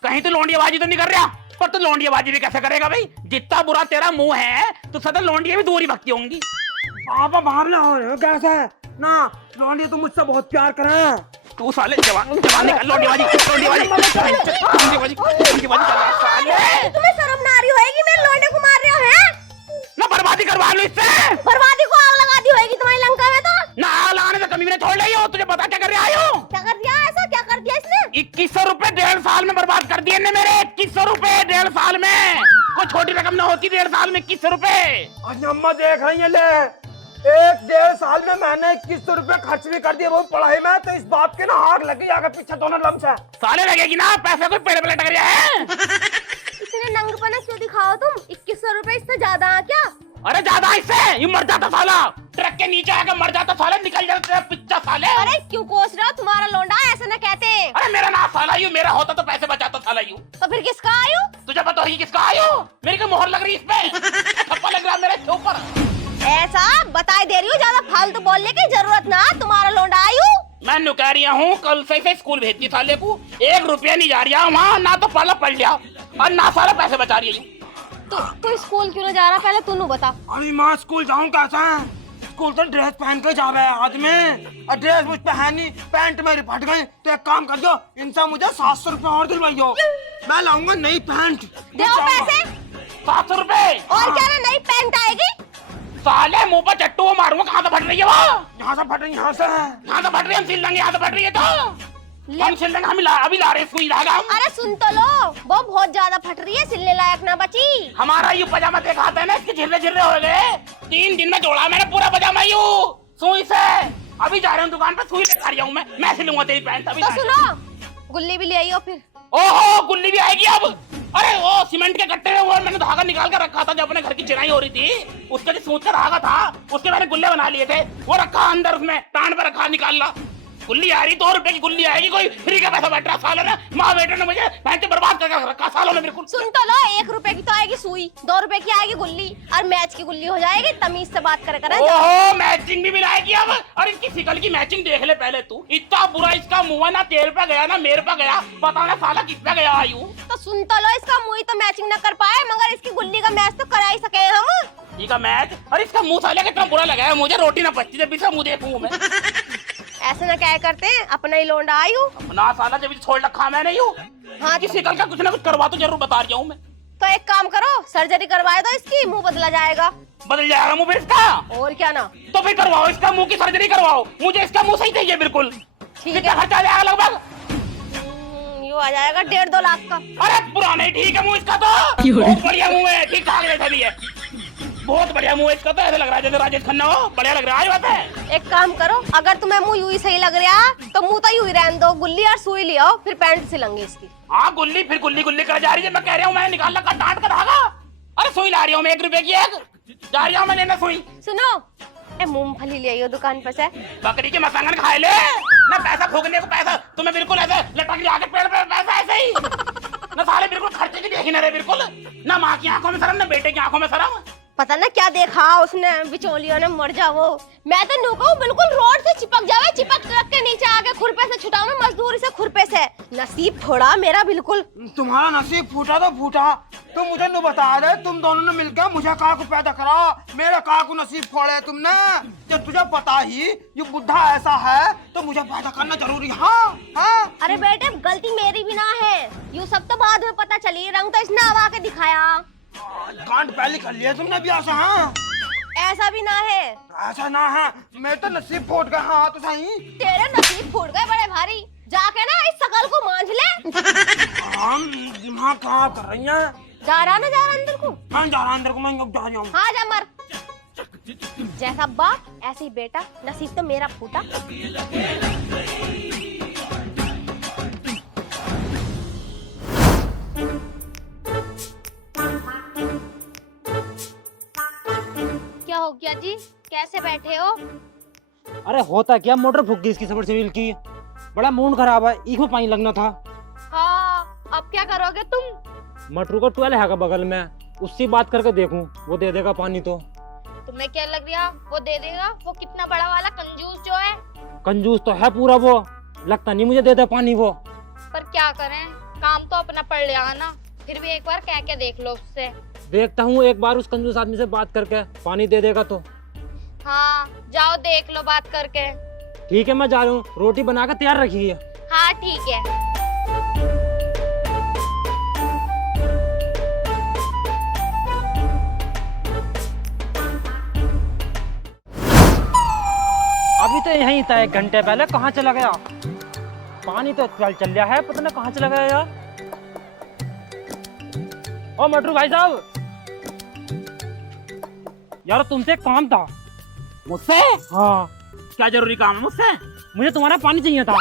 कहीं तो लौंडियाबाजी तो नहीं कर रहा? पर तू लौंडियाबाजी भी कैसे करेगा भाई? जितना बुरा तेरा मुंह है तो सदा लौंडिया भी दूरी भक्ति होंगी। बाबा भावना हो रहे हो कैसे ना? लौंडिया तुम मुझसे बहुत प्यार करें। तू साले जवान निकाल, लौंडियाबाजी साले। तुम्हें शर्म ना आ रही होगी, मेरे लौंडे को मार रहे हो हैं? ना करवा लूं इससे। बर्बादी को आग लगा दी होगी तुम्हारी लंका में तो। ना आग लगाने से कमी मैंने छोड़ रही हो। तुझे पता क्या कर रही हो? क्या कर दिया ऐसा? क्या कर दिया इसने? 2100 रुपए 1.5 साल में बर्बाद कर दिए ने मेरे। 2100 रुपए 1.5 साल में। कोई छोटी रकम ना होती 1.5 साल में 2100 रुपए। आज अम्मा देख रही है ले, 1.5 साल में मैंने 2100 रुपए खर्च भी कर दिए वो पढ़ाई में, तो इस बात के ना आग लगी आगे पीछे दोनों लम्स है। साले लगेगी ना, पैसे कोई पेड़ पे लटक रहा है। इतने नंगपना क्यों दिखाओ तुम? 2100 रुपए इससे ज्यादा है क्या? अरे ज्यादा इससे, ये मर जाता साला। ट्रक के नीचे आकर मर जाता साले, निकल जाता पिच्चा साले। अरे क्यों कोस रहे हो? तुम्हारा लोंडा ऐसे न कहते। अरे मेरा नाम साला यू, मेरा होता तो पैसे बचाता साला यू। तो फिर किसका आयु? तुझे पता होगी किसका आयु? मेरी को मोहर लग रही इस पे, थप्पा लग रहा मेरे ऊपर। ऐसा बताई दे रही हूँ, ज्यादा फालतू बोलने की जरूरत ना। तुम्हारा लोंडा आयु? मैं नुकारिया हूँ, कल से स्कूल भेजती साले को। 1 रुपया नहीं जा रहा वहाँ, ना तो पढ़ लिया और ना सारा पैसे बचा रही है। तू स्कूल क्यों नहीं जा रहा? पहले तू बता। अरे माँ स्कूल जाऊँ कैसा? स्कूल तो ड्रेस पहन के जावे आदमी, और ड्रेस मुझ पे है नहीं, पैंट मेरी फट गई। तो एक काम कर दो, इनसे मुझे 700 रुपए और दिलवाइयो, मैं लाऊंगा नई पैंट। दो पैसे। 700 रुपए और क्या ना नई पैंट आएगी? साले मुंह पर चट्टू मारूंगा। कहाँ से फट रही है वो? यहाँ से फट रही, यहाँ से यहाँ से फट रही है, हम सिल लेंगे। यहाँ से फट रही है तो हम सिल लेंगे। अभी ला रहे हैं सुई धागा हम। अरे सुन तो लो, वो बहुत ज्यादा फट रही है, सिलने लायक ना बची। हमारा यू पजामा दिखाता है ना, इसके झिर्रे झिर्रे हो गए। 3 दिन में जोड़ा मैंने पूरा पजामा यू सुई से। अभी जा रहा हूँ दुकान पे, सुई लेकर आ रहा हूँ मैं सिलूंगा तेरी पैंट। अभी तो सुनो, गुल्ली भी ले आइयो फिर। ओहो गुल्ली भी आएगी अब। अरे वो सीमेंट के कट्टे में वो मैंने धागा निकाल कर रखा था, जब अपने घर की चिराई हो रही थी, उसका जो सूत का धागा था उसके मैंने गुल्ले बना लिए थे, वो रखा अंदर, उसमें टांड पे रखा, निकाल ला। गुल्ली आ रही, 2 रुपए की गुल्ली आएगी, कोई फ्री का पैसा बैठ रहा। सालों ने माँ बेटे ने मुझे पैसे बर्बाद करके रखा सालों ने बिल्कुल। सुन तो लो, 1 रुपए की तो आएगी सुई, 2 रुपए की आएगी गुल्ली, और मैच की गुल्ली हो जाएगी। तमीज से बात करे। ओहो मैचिंग भी मिलाएगी अब। और इसकी शिकल की मैचिंग देख ले पहले तू। इतना बुरा इसका मुंह है, ना तेरे पे गया ना मेरे पे गया, पता ना साला किस पे गया आयु। तो सुन तो लो, इसका मुंह तो मैचिंग न कर पाए, मगर इसकी गुल्ली का मैच तो करा ही सके हम। ये का मैच? और इसका मुंह साले कितना बुरा लगा है मुझे, रोटी ना बचती जब इसका मुंह देखूं मैं। ऐसे ना क्या करते हैं, अपना ही लोंडा आयु। ना साला जब छोड़ रखा मैंने यू। हाँ किसी कल का कुछ ना कुछ करवा तो जरूर बता रहा हूँ मैं। तो एक काम करो, सर्जरी करवाए दो इसकी, मुंह बदला जाएगा। बदल जाएगा मुंह फिर इसका? और क्या ना। तो फिर करवाओ इसका मुंह की सर्जरी करवाओ, मुझे इसका मुंह सही चाहिए बिल्कुल। ठीक कितना है। खर्चा आ जाएगा लगभग? यूँ आ जाएगा 1.5-2 लाख का। अरे पुराना ही ठीक है मुंह इसका तो, बहुत बढ़िया मुंह है, ठीक ठाक जैसा भी है, बहुत बढ़िया मुंह है इसका तो। ऐसा लग रहा है जैसे राजेश खन्ना हो, बढ़िया लग रहा है बात है। एक काम करो, अगर तुम्हें मुंह यूं ही सही लग रहा तो मुंह तो यूं ही रहने दो, गुल्ली और सुई ले आओ, फिर पैंट सिलेंगे इसकी। हाँ गुल्ली फिर गुल्ली कर जा रही है, मैं कह रहा हूँ मैं निकाल लगा डांट का धागा। अरे सुई ला रही हूँ मैं, 1 रुपए की एक जा रही हूँ मैं लेना सुई। सुनो, मूंगफली ले आइयो दुकान पर से। बकरी के मसांगन खाए ले ना, पैसा फूकने को पैसा तुम्हें बिल्कुल ऐसे लटक लिया के पेड़ पे पैसा ऐसे ही ना, साले बिल्कुल खर्चे की देखी ना रहे बिल्कुल, ना माँ की आंखों में शर्म ना बेटे की आंखों में शर्म। पता ना क्या देखा उसने, बिचौलियों ने, मर जाओ। मैं तो नुका बिल्कुल रोड से चिपक जावे, चिपक ट्रक के नीचे आके खुरपे से छुटाऊं मैं, मजदूरी से खुरपे से। नसीब थोड़ा मेरा बिल्कुल। तुम्हारा नसीब फूटा तो फूटा, तुम मुझे न बता रहे, तुम दोनों ने मिलकर मुझे कहा को पैदा करा, मेरा कहा को नसीब फोड़े तुमने। जब तुझे पता ही ये बुढ़ा ऐसा है तो मुझे पैदा करना जरूरी है। हाँ? अरे बेटे गलती मेरी भी ना है, यू सब तो बाद में पता चली, रंग तो इसने अब आके दिखाया। कांड पहले कर लिया तुमने भी ऐसा। हाँ ऐसा भी ना है। ऐसा ना है, मैं तो नसीब फूट गया। हाँ तो सही, तेरे नसीब फूट गए बड़े भारी, जाके ना इस शकल को मांझ ले। हम दिमाग खराब कर रही हैं। जा रहा अंदर को? हाँ जा रहा अंदर को, मैं अब जा रहा हूँ। हाँ जा मर। जैसा बाप ऐसे ही बेटा, नसीब तो मेरा फूटा। क्या हो गया जी, कैसे बैठे हो? अरे होता क्या, मोटर फूक गई इसकी सबमर्सिबल की, बड़ा मूड खराब है, इसमें पानी लगना था। हाँ अब क्या करोगे तुम? मटरू का ट्वेल है बगल में, उससे बात करके देखूं, वो दे देगा पानी तो। तुम्हें क्या लग रहा वो दे देगा? वो कितना बड़ा वाला कंजूस जो है। कंजूस तो है पूरा वो, लगता नहीं मुझे दे दे पानी वो। पर क्या करें, काम तो अपना पड़ लिया ना, फिर भी एक बार कह के देख लो उससे। देखता हूँ एक बार उस कंजूस आदमी से बात करके, पानी दे देगा तो। हाँ जाओ देख लो बात करके। ठीक है मैं जा रहा हूँ, रोटी बना के तैयार रखिए। हाँ ठीक है। अरे यहीं था 1 घंटे पहले, कहाँ चला गया? पानी तो चल रहा है, पता नहीं कहाँ चला गया यार। ओ मटरू भाई साहब, यार तुमसे एक काम था। मुझसे हाँ, क्या जरूरी काम है मुझसे? मुझे तुम्हारा पानी चाहिए था।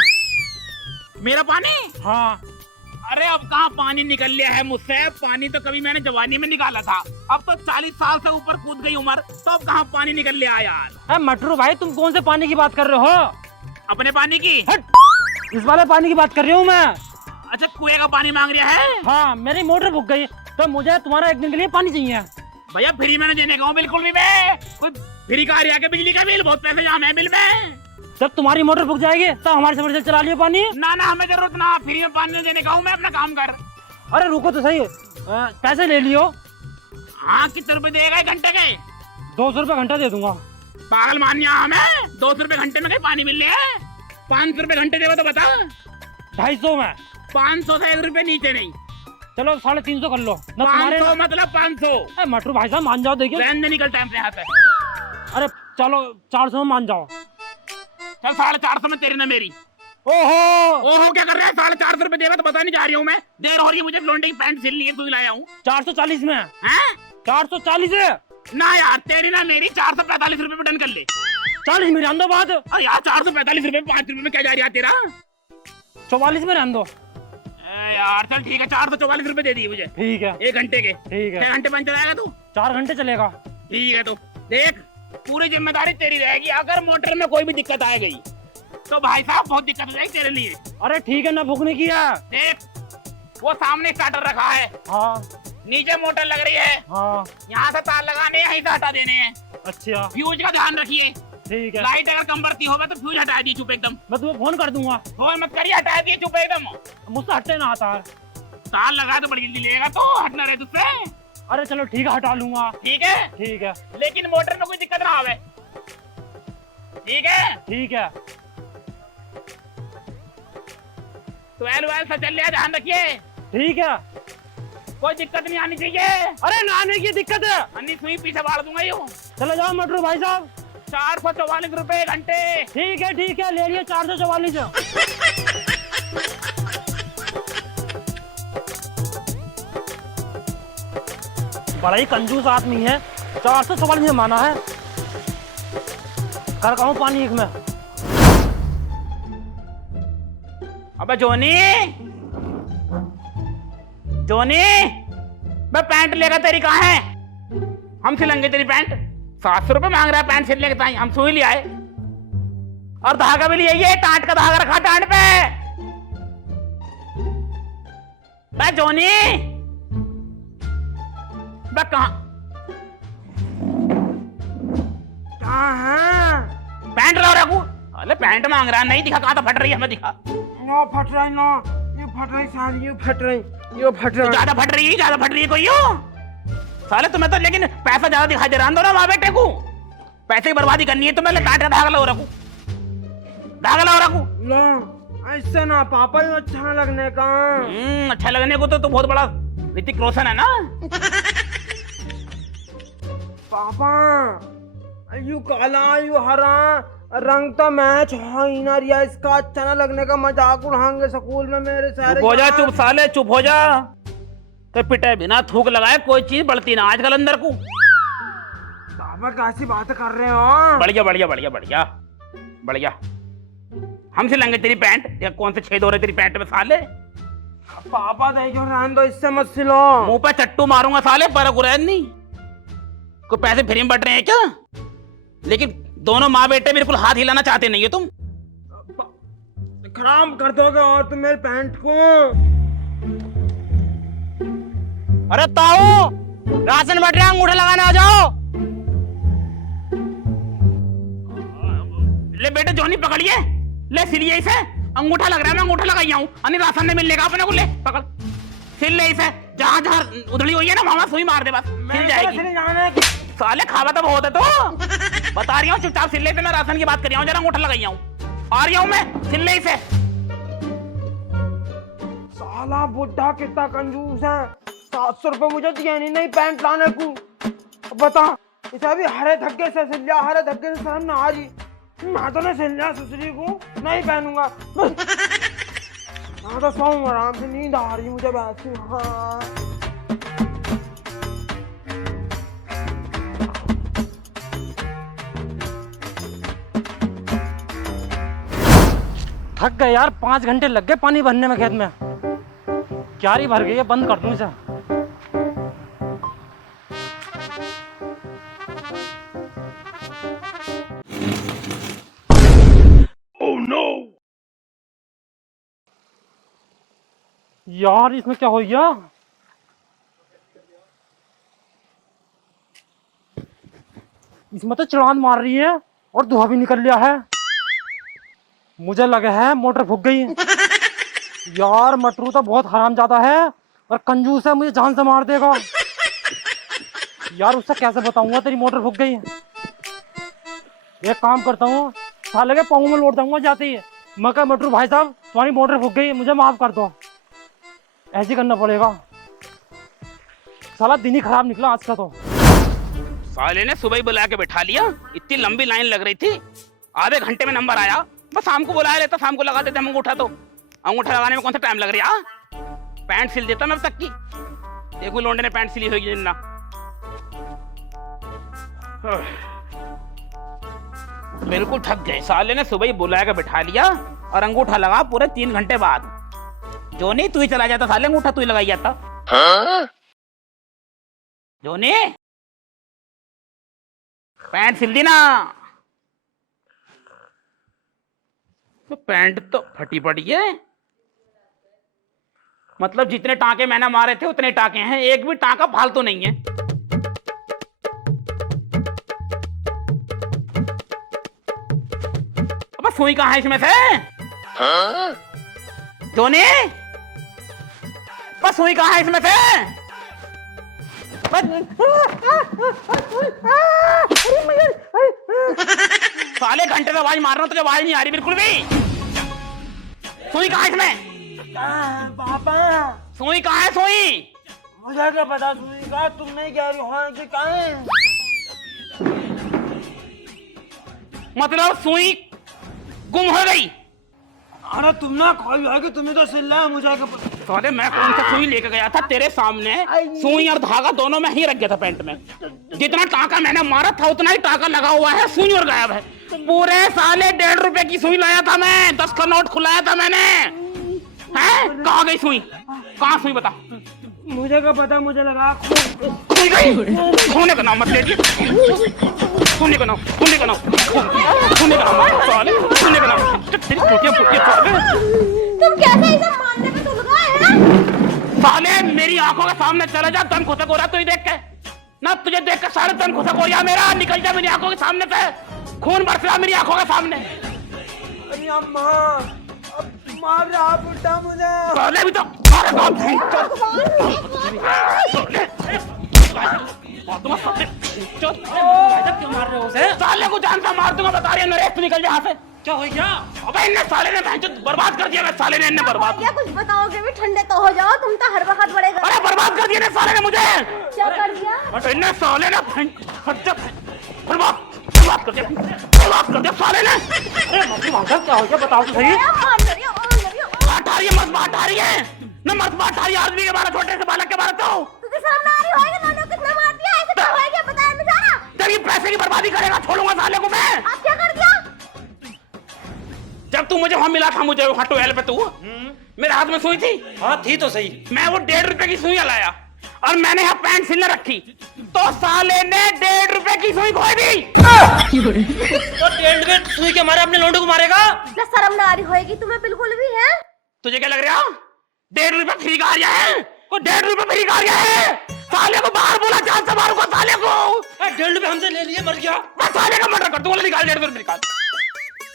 मेरा पानी? हाँ। अरे अब कहाँ पानी निकल लिया है मुझसे? पानी तो कभी मैंने जवानी में निकाला था, अब तो 40 साल से ऊपर कूद गई उम्र, तो अब कहाँ पानी निकल लिया यार? अरे मटरू भाई, तुम कौन से पानी की बात कर रहे हो? अपने पानी की? हट, इस वाले पानी की बात कर रही हूँ मैं। अच्छा, कुएं का पानी मांग रहा है? हाँ, मेरी मोटर फूक गई, तो मुझे तुम्हारा 1 दिन के लिए पानी चाहिए। भैया फ्री मैंने देने का हूँ बिल्कुल भी मैं, कोई फ्री का आ रहा है बिजली का बिल, बहुत पैसे जाम है बिल में। जब तुम्हारी मोटर फूक जाएगी तो हमारे समझ से चला लियो पानी। ना ना, हमें जरूरत ना, फ्री में पानी देने का हूँ मैं, अपना काम कर। अरे रुको तो सही, पैसे ले लियो। हाँ, कितने रुपए देगा 1 घंटे के? 200 रुपये घंटा दे दूंगा। पागल मानिया हमें, 200 रुपए घंटे में कहीं पानी मिल रहा है? 500 रुपए घंटे देगा तो बता। 250 में? 500 से 1 रुपए नीचे नहीं। चलो 350 कर लो ना। 500 मतलब 500। मटरू भाई साहब मान जाओ, देखिए। रहने निकल टाइम से यहाँ से। अरे चलो 400 में मान जाओ। चल 450 में तेरी ना मेरी। ओहो, ओहो क्या कर रहा है? 450 रुपए देगा तो बता नहीं जा रही हूँ मैं, देर हो रही है मुझे, लौंडे की पैंट सिलनी है, तू ही लाया हूँ। 440 में? हैं? 440 है ना यार, तेरी ना मेरी, 445 रुपए पे डन कर ले। 40 में रहने दो बात। अरे यार 445 रुपए 5 रुपए में क्या जा रहा है तेरा? 44 में रहने दो। यार चल ठीक है, 444 रुपए दे दिए मुझे। ठीक है, 1 घंटे के। ठीक है। 6 घंटे बन चलाएगा तू? 4 घंटे चलेगा। ठीक है, तो देख, पूरी जिम्मेदारी तेरी रहेगी, अगर मोटर में कोई भी दिक्कत आ गई तो भाई साहब बहुत दिक्कत हो जाएगी तेरे लिए। अरे ठीक है ना, भूखने की है। देख, वो सामने स्टार्टर रखा है, हाँ नीचे मोटर लग रही है, हाँ। यहाँ से तार लगाने हैं, यहीं से हटा देने हैं। अच्छा फ्यूज का ध्यान रखिए, ठीक है। लाइट अगर कम बढ़ती होगा तो फ्यूज हटा दी चुप एकदम। मैं तुम्हें फोन कर दूंगा। फोन मत करिए, हटा दिए चुप एकदम। मुझसे हटते ना आता है। तार लगा तो बड़ी जल्दी लेगा, तो हटना रहे तुझसे। अरे चलो ठीक है, हटा लूंगा। ठीक है, ठीक है, लेकिन मोटर में कोई दिक्कत ना आवे। ठीक है, ठीक है। ट्वेल्व सब चल रहा है, ध्यान रखिए, ठीक है, कोई दिक्कत नहीं आनी चाहिए। अरे नहाने की दिक्कत है। अन्नी सुई पीछे बाढ़ दूंगा यूं। चलो जाओ मटरू भाई साहब। 444 रुपए घंटे। ठीक है, ठीक है, ले लिए 444। बड़ा ही कंजूस आदमी है, 444 में माना है। कर कहूँ पानी 1 में। अबे जोनी, जोनी, बे पैंट लेगा तेरी कहाँ है? हम सिलेंगे तेरी पैंट। 700 रुपए मांग रहा है पैंट सिलने के ताई, हम सुई ले आए और धागा भी लिए, ये टाट का धागा रखा टाट पे। बे जोनी, बे कहाँ है? पैंट ला रखू? अरे पैंट मांग रहा है, नहीं दिखा, कहाँ तो फट रही है, हमें दिखा। नो फट रही, नो ये फट रही साली, ये फट रही, ये फट तो रही। ज्यादा फट रही है, ज्यादा फट रही है कोई यूं? साले तुम्हें तो लेकिन पैसा ज्यादा दिखाई दे रहा है, दो ना वहां बेटे को पैसे की बर्बादी करनी है तो मैं काट का धागा ला रखू, धागा ला रखू। लो ऐसे ना पापा, ये अच्छा लगने का। अच्छा लगने को तो बहुत बड़ा ऋतिक रोशन है ना। पापा यू काला यू हरा रंग तो मैच हो ही ना रिया, इसका अच्छा ना लगने का मजाक उड़ाएंगे स्कूल में मेरे सारे। चुप हो जा, चुप साले, चुप हो जा। तो पिटे बिना थूक लगाए कोई चीज बढ़ती ना आजकल अंदर को। पापा कैसी बात कर रहे हो? बढ़िया बढ़िया बढ़िया बढ़िया बढ़िया। हम सिलेंगे तेरी पैंट, या कौन से छेद हो रहे तेरी पैंट में साले? पापा देखो रहने दो, इससे मत सिलो। मुंह पे चट्टू मारूंगा साले, पर गुरैन नहीं। कोई पैसे फ्री में बट रहे हैं क्या? लेकिन दोनों माँ बेटे बिल्कुल हाथ हिलाना चाहते नहीं हो तुम। खराब कर दोगे और तुम मेरे पैंट को। अरे ताऊ, राशन बट रहा है, अंगूठा लगाने आ जाओ। ले बेटे जोनी पकड़िए, ले सिलिए इसे, अंगूठा लग रहा है, मैं अंगूठा लगाई हूँ, अन्य राशन नहीं मिलने का अपने को, ले पकड़ सिल ले इसे, जहाँ जहाँ उधड़ी हुई है ना वहां सुई मार दे, बस सिल जाएगी। साले खावा तो बहुत है, तो बता रही हूँ चुपचाप सिल ले, मैं राशन की बात कर रहा हूँ, जरा अंगूठा लगाई हूँ, आ रही हूँ मैं, सिल ले इसे। साला बुढ़ा कितना कंजूस है, 700 रुपए मुझे दिए नहीं पैंट लाने को। बता, इसे अभी हरे धक्के से सिल लिया, हरे धक्के से शर्म ना आ रही। मैं तो नहीं सिल रहा सुसरी को, नहीं पहनूंगा। हाँ तो सोऊं आराम से, नींद आ रही मुझे वैसे। हाँ थक गए यार, 5 घंटे लग गए पानी भरने में खेत में। क्यारी भर गई है, बंद कर दूं इसे। यार इसमें क्या हो गया? इसमें तो चढ़ान मार रही है और धुआं भी निकल लिया है। मुझे लगा है मोटर फूक गई। यार मटरू तो बहुत हरामजादा है और कंजूस है, मुझे जान से मार देगा। यार उससे कैसे बताऊंगा तेरी मोटर फूक गई। एक काम करता हूँ, साले के पाँव में लौट जाऊंगा जाते ही। मैं कहा मटरू भाई साहब तुम्हारी मोटर फूक गई, मुझे माफ कर दो। ऐसे करना पड़ेगा। साला दिन ही खराब निकला आज का तो। साले ने सुबह ही बुला के बैठा लिया, इतनी लंबी लाइन लग रही थी, आधे घंटे में नंबर आया। बस शाम को बुलाया लेता, शाम को लगा देते हम अंगूठा। तो अंगूठा लगाने में कौन सा टाइम लग रहा है? पैंट सिल देता मैं अब तक की। देखो लोंडे ने पैंट सिली होगी जिन्ना। बिल्कुल थक गए। साले ने सुबह ही बुला के बैठा लिया और अंगूठा लगा पूरे 3 घंटे बाद। जोनी तू ही चला जाता, साले अंगूठा तू ही लगाई जाता। जोनी पैंट सिल दी ना। तो पैंट तो फटी पड़ी है। मतलब जितने टांके मैंने मारे थे उतने टांके हैं, एक भी टांका फालतू नहीं है। अब सुई कहाँ है इसमें से? जोनी बस सुई कहाँ है इसमें से? साले घंटे से आवाज मार रहा हूं, तुझे आवाज नहीं आ रही बिल्कुल भी। सुई कहाँ है इसमें? पापा सुई कहाँ है? सुई मुझे क्या पता सुई का, तुम नहीं कह रही हो कि कहाँ है? मतलब सुई गुम हो गई। अरे तुम ना कोई है कि तुम्हें तो सिल रहा है, मुझे क्या पता। साले मैं कौन सा सुई लेके गया था तेरे सामने? सुई और धागा दोनों में ही रख गया था पैंट में। जितना टाका मैंने मारा था उतना ही टाका लगा हुआ है, सुई और गायब है। पूरे साले 1.5 रुपए की सुई लाया था मैं, 10 का नोट खुलाया था मैंने। हैं? कहाँ गई सुई? कहाँ सुई बता? मुझे क्या पता, मुझे लगा खुल गई। खोने का नाम मत लीजिए। खोने का नाम, खोने का नाम, खोने का नाम, साले खोने का नाम। तेरी फुटिया फुटिया साले। तुम कैसे इसे मारने पे तुल गए हैं? साले मेरी आंखों के सामने चला जा, तन खुशक हो रहा तुझे देख के ना, तुझे देख के सारे तन खुशक हो रहा मेरा। निकल जा मेरी आंखों के सामने से, खून बरस रहा मेरी आंखों के सामने। अरे अम्मा अब मार रहा बुड्ढा मुझे। साले भी तो क्यों मार रहे हो उसे? साले को जानता मार दूंगा, बता रही है नरेश, तू निकल जा यहाँ से। क्या हो गया? अबे इन्ने साले ने बर्बाद कर दिया। साले ने इन्ने बर्बाद। क्या कुछ बताओगे भी? ठंडे तो हो जाओ, तुम तो हर वक्त बड़े अरे बर्बाद कर दिया ने साले ने मुझे। क्या कर दिया? इन्ने साले ने बर्बाद कर दिया, बर्बाद कर दिया साले ने। अरे मम्मी भाषा क्या हो गया बताओ तो सही। बात आ रही है, मर्द बात आ रही है ना, मर्द बात आ रही है। आदमी के बारे, छोटे से बालक के बारे। तो तुझे सामने आ रही होगी, नौनों कितना मार दिया, ऐसे क्या होएगा बताया नहीं जा रहा। जब ये पैसे की बर्बादी करेगा छोड़ूंगा साले को मैं। आप क्या कर दिया? जब तू मुझे वहां मिला था, मुझे वहां टोयल पे, तू मेरे हाथ में सुई थी। हाँ थी तो सही। मैं वो 1.5 रुपए की सुई लाया और मैंने यहाँ पैंट सिलने रखी, तो साले ने 1.5 रुपए की सुई खोई दी। तो 1.5 रुपए सुई के मारे अपने लोंडे को मारेगा? ना शर्म ना आ रही होएगी तुम्हें बिल्कुल भी है? तुझे क्या लग रहा है? 1.5 रुपए फ्री का आ रहा है? को 1.5 रुपए फ्री का आ रहा है? साले को बाहर बोला, जान से मारूंगा साले को। 1.5 रुपए हमसे ले लिए, मर गया। मैं साले का मर्डर कर दूंगा। निकाल 1.5 रुपए, निकाल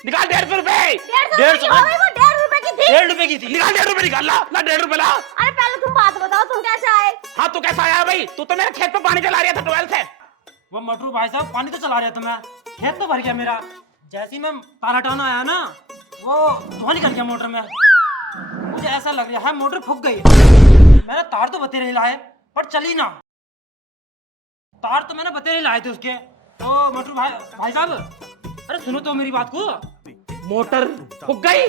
निकाल 1.5 रुपए। 1.5 रुपए की 1.5 रुपए की थी। 1.5 रुपए की थी। निकाल 1.5 रुपए, निकाल ला 1.5 रुपए ला। अरे पहले तुम बात बताओ, तुम कैसे आए? हाँ तू कैसा आया भाई? तू तो मेरे खेत पे पानी चला रहा था टोयल से। वो मटरू भाई साहब पानी तो चला रहा था, मैं खेत तो भर गया मेरा। जैसे ही मैं तार हटाना आया ना, वो धुआं निकल गया मोटर में। मुझे ऐसा लग रहा है मोटर फूक गई। मैंने तार तो बतेरे हिलाए पर चली ना। तार तो मैंने बतेरे हिलाए थे उसके। तो मटरू भाई साहब अरे सुनो तो मेरी बात को। मोटर फूक गई।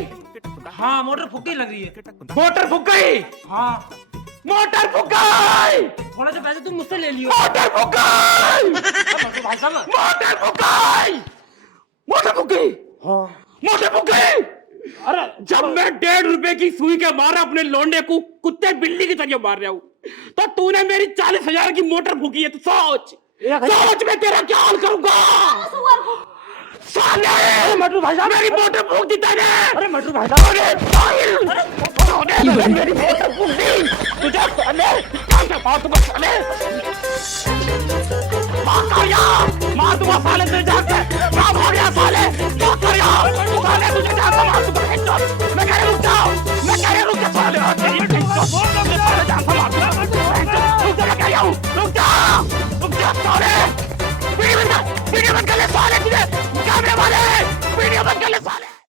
हाँ मोटर फूक गई लग रही है। मोटर फूक गई। हाँ मोटर फूक गई। थोड़े से पैसे तुम मुझसे ले लियो। मोटर फूक गई। भाई साहब। मोटर फूक गई। मोटर फूक गई। हाँ मोटर फूक गई। अरे जब मैं 1.5 रुपए की सुई के मारा अपने लौंडे को कुत्ते बिल्ली की तरह मार रहा हूँ, तो तूने मेरी 40,000 की मोटर फूकी है। तो सोच सोच मैं तेरा क्या हाल करूंगा। साले अरे मटरू भाई साहब, मेरी मोटर फूक दी तूने। अरे मटरू भाई साहब, अरे तूने मेरी मोटर फूक दी। तुझे साले क्या बात बस साले मार दूंगा साले तेरे जान से। क्या हो गया साले? मार दूंगा साले तुझे जान से मार दूंगा।